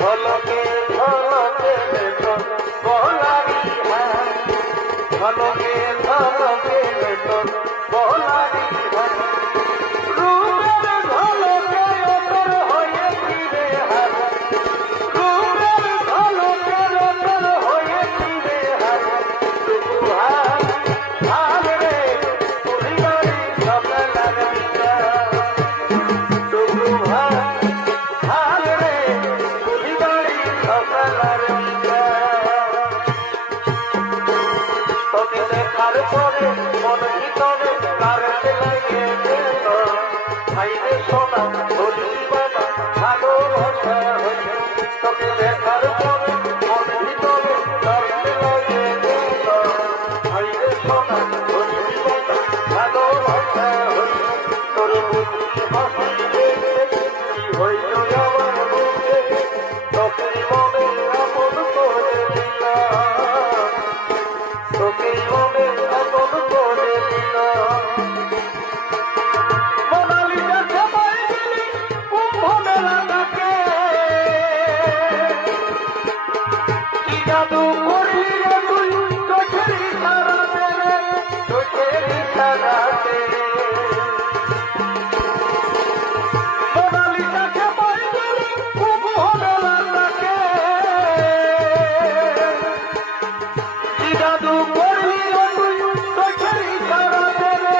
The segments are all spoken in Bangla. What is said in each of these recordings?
ঝলকে ঝলকে বেতন বলারি হ্যাঁ ঝলকে ঝলকে বেতন বলারি হ্যাঁ রূপের ঝলকে অতর হয়ে ফিরে হার রূপের ঝলকে অতর হয়ে ফিরে হার তবু হার রে পরিবারি সকলার পিতা তবু হার রে পরিবারি সকলার পিতা তোকে দেখার পরে মন ভিতরে কারতে লাগে গেল ভাইরে সোনা বলি বাবা ভালোবাসা হয়ে তোকে দেখার পরে মন ভিতরে কারতে লাগে গেল ভাইরে সোনা বলি বাবা ভালোবাসা হয়ে তোর বুদ্ধি হাসি দেখে কি হইল আমার মুখে তোকে মনে আপন করে দিলাম তোকে মনে আপন করে দিলাম মোনালিসা সবাই মিলে কুম্ভ মেলাটাকে কি জাদু করলি রে তুই চোখের ইশারাতে রে চোখের ইশারাতে মোনালিসা সবাই মিলে কুম্ভ মেলাটাকে কি জাদু করলি রে তুই চোখের ইশারাতে রে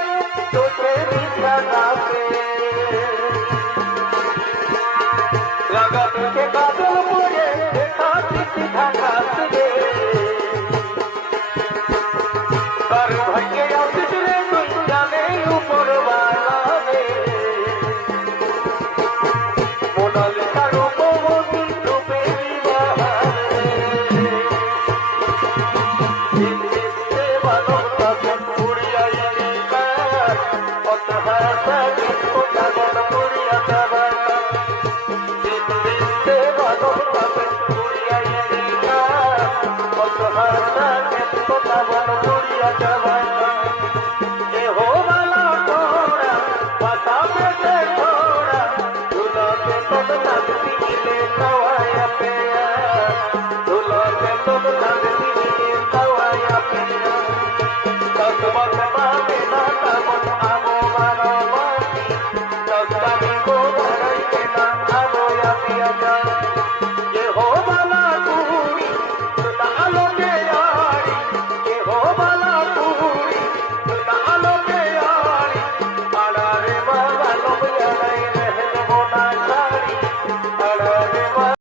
চোখের ইশারাতে লাগাতে কাজল পরে দেখা চিঠি ঢাকাতে রে কার ভাগ্যে আসিস রে তুই জানে উপরওয়ালা রে মোনালিসা রূপবতী রূপে বিবাহ রে জিতে ভালোবাসা পুড়িয়া যাইবার কত হাসা কথা গণ পুড়িয়া যাবার জিতে ভালোবাসা পুড়িয়া যাইবার কত হাসা কথা গণ পুড়িয়া যাবার